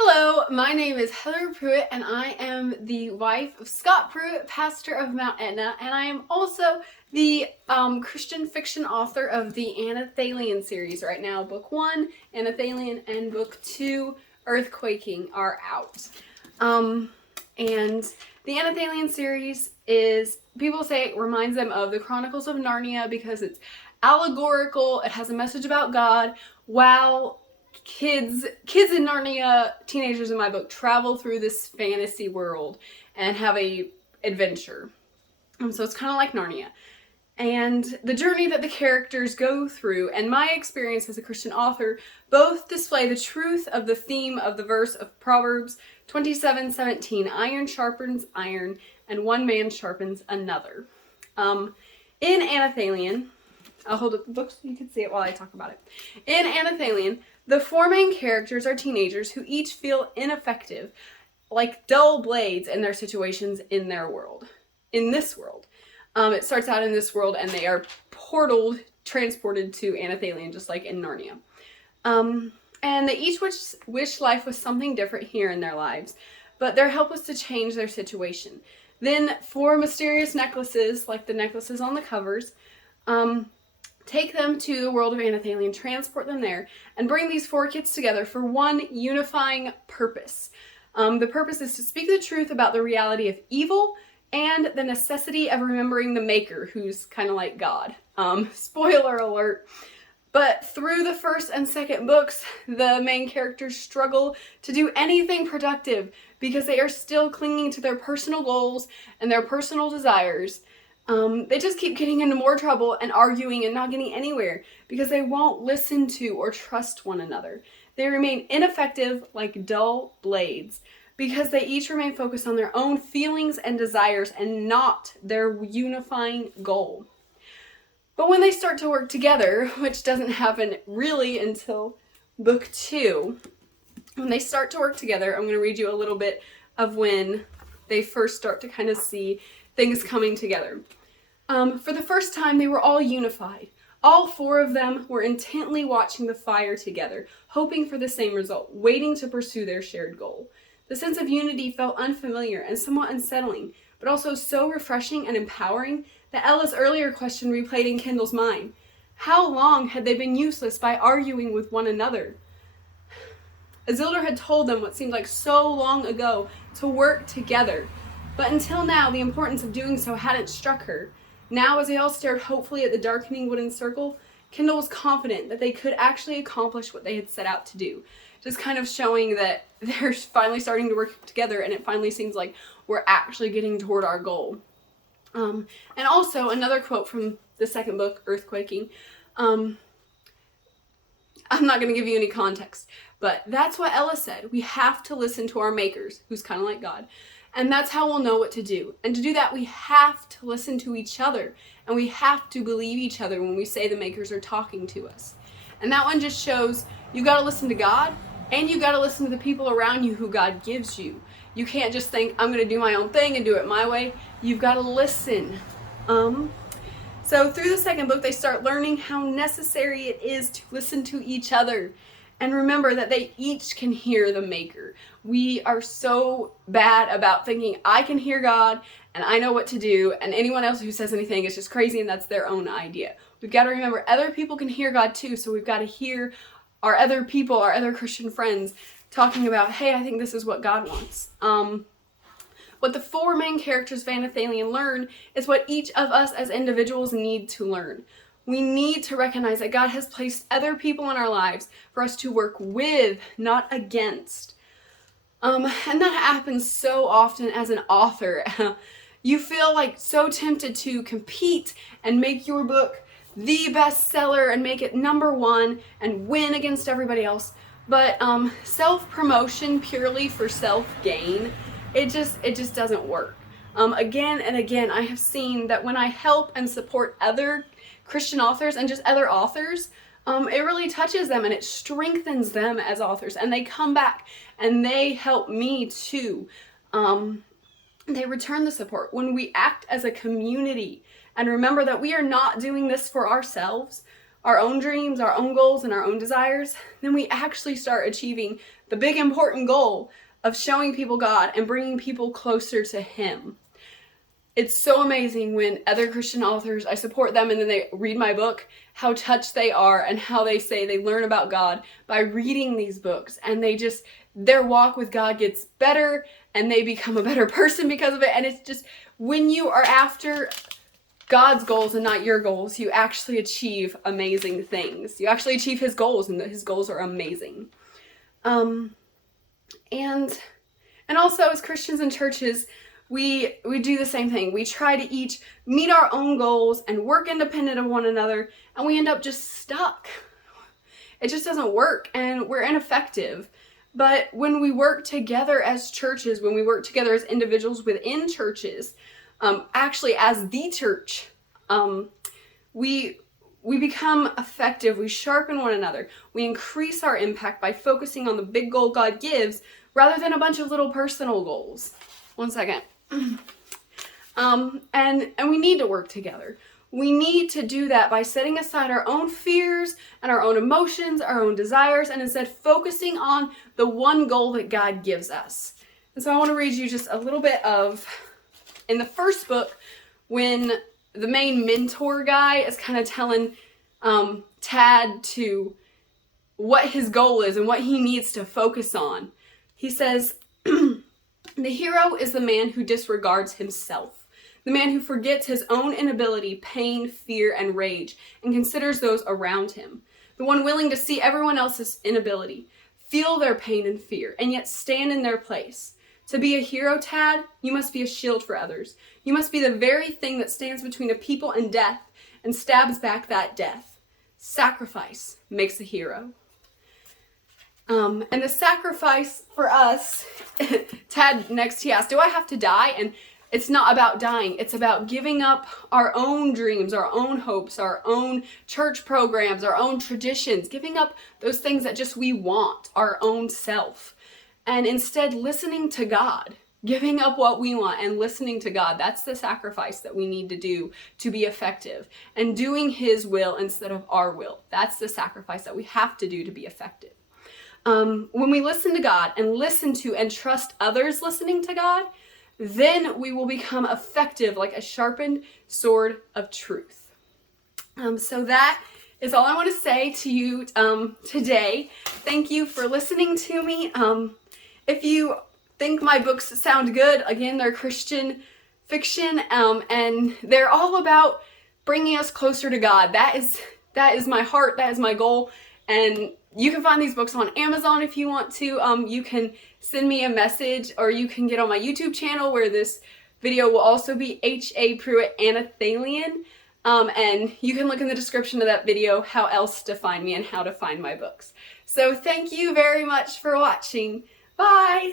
Hello, my name is HAPruitt and I am the wife of Scott Pruitt, pastor of Mount Etna, and I am also the Christian fiction author of the Anelthalien series. Right now, book 1, Anelthalien, and book 2, Earthquaking, are out. And the Anelthalien series is, people say it reminds them of the Chronicles of Narnia because it's allegorical, it has a message about God, while kids in Narnia, teenagers in my book, travel through this fantasy world and have a adventure. So it's kind of like Narnia. And the journey that the characters go through and my experience as a Christian author both display the truth of the theme of the verse of Proverbs 27:17, iron sharpens iron and one man sharpens another. In Anelthalien, I'll hold up the book so you can see it while I talk about it. In Anelthalien, the four main characters are teenagers who each feel ineffective, like dull blades in their situations in their world. In this world. It starts out in this world and they are transported to Anelthalien, just like in Narnia. And they each wish life was something different here in their lives, but they're helpless to change their situation. Then four mysterious necklaces, like the necklaces on the covers, take them to the world of Anelthalien, transport them there, and bring these four kids together for one unifying purpose. The purpose is to speak the truth about the reality of evil and the necessity of remembering the Maker, who's kind of like God. Spoiler alert. But through the first and second books, the main characters struggle to do anything productive because they are still clinging to their personal goals and their personal desires. They just keep getting into more trouble and arguing and not getting anywhere because they won't listen to or trust one another. They remain ineffective like dull blades because they each remain focused on their own feelings and desires and not their unifying goal. But when they start to work together, which doesn't happen really until book 2, when they start to work together, I'm going to read you a little bit of when they first start to kind of see things coming together. For the first time, they were all unified. All four of them were intently watching the fire together, hoping for the same result, waiting to pursue their shared goal. The sense of unity felt unfamiliar and somewhat unsettling, but also so refreshing and empowering that Ella's earlier question replayed in Kendall's mind. How long had they been useless by arguing with one another? Isildur had told them what seemed like so long ago to work together, but until now the importance of doing so hadn't struck her. Now, as they all stared hopefully at the darkening wooden circle, Kendall was confident that they could actually accomplish what they had set out to do. Just kind of showing that they're finally starting to work together and it finally seems like we're actually getting toward our goal. And also, another quote from the second book, Earthquaking. I'm not going to give you any context, but that's what Ella said. We have to listen to our makers, who's kind of like God. And that's how we'll know what to do. And to do that, we have to listen to each other. And we have to believe each other when we say the makers are talking to us. And that one just shows you got to listen to God and you got to listen to the people around you who God gives you. You can't just think, I'm going to do my own thing and do it my way. You've got to listen. So through the second book, they start learning how necessary it is to listen to each other. And remember that they each can hear the Maker. We are so bad about thinking, I can hear God and I know what to do, and anyone else who says anything is just crazy and that's their own idea. We've got to remember other people can hear God too, so we've got to hear our other people, our other Christian friends talking about, hey, I think this is what God wants. What the four main characters of Anelthalien learn is what each of us as individuals need to learn. We need to recognize that God has placed other people in our lives for us to work with, not against. And that happens so often as an author. You feel like so tempted to compete and make your book the bestseller and make it #1 and win against everybody else. But self-promotion purely for self-gain, it just doesn't work. Again and again, I have seen that when I help and support other Christian authors and just other authors, it really touches them and it strengthens them as authors, and they come back and they help me too. They return the support when we act as a community and remember that we are not doing this for ourselves, our own dreams, our own goals, and our own desires. Then we actually start achieving the big important goal of showing people God and bringing people closer to Him. It's so amazing when other Christian authors, I support them and then they read my book, how touched they are and how they say they learn about God by reading these books, and their walk with God gets better and they become a better person because of it. And it's just, when you are after God's goals and not your goals, you actually achieve amazing things. You actually achieve His goals, and His goals are amazing. And also as Christians in churches, we do the same thing. We try to each meet our own goals and work independent of one another, and we end up just stuck. It just doesn't work, and we're ineffective. But when we work together as churches, when we work together as individuals within churches, actually as the church, we become effective. We sharpen one another. We increase our impact by focusing on the big goal God gives rather than a bunch of little personal goals. One second. And we need to work together. We need to do that by setting aside our own fears and our own emotions, our own desires, and instead focusing on the one goal that God gives us. And so I want to read you just a little bit of, in the first book, when the main mentor guy is kind of telling Tad to what his goal is and what he needs to focus on. He says, "The hero is the man who disregards himself, the man who forgets his own inability, pain, fear, and rage, and considers those around him. The one willing to see everyone else's inability, feel their pain and fear, and yet stand in their place. To be a hero, Tad, you must be a shield for others. You must be the very thing that stands between a people and death and stabs back that death. Sacrifice makes a hero." And the sacrifice for us, Tad next he asked, "Do I have to die?" And it's not about dying. It's about giving up our own dreams, our own hopes, our own church programs, our own traditions, giving up those things that just we want, our own self, and instead listening to God, giving up what we want and listening to God. That's the sacrifice that we need to do to be effective, and doing His will instead of our will. That's the sacrifice that we have to do to be effective. When we listen to God and listen to and trust others listening to God, then we will become effective like a sharpened sword of truth. So that is all I want to say to you today. Thank you for listening to me. If you think my books sound good, again, they're Christian fiction, and they're all about bringing us closer to God. That is my heart. That is my goal. And you can find these books on Amazon if you want to. You can send me a message, or you can get on my YouTube channel where this video will also be HAPruitt Anelthalien. And you can look in the description of that video how else to find me and how to find my books. So thank you very much for watching. Bye!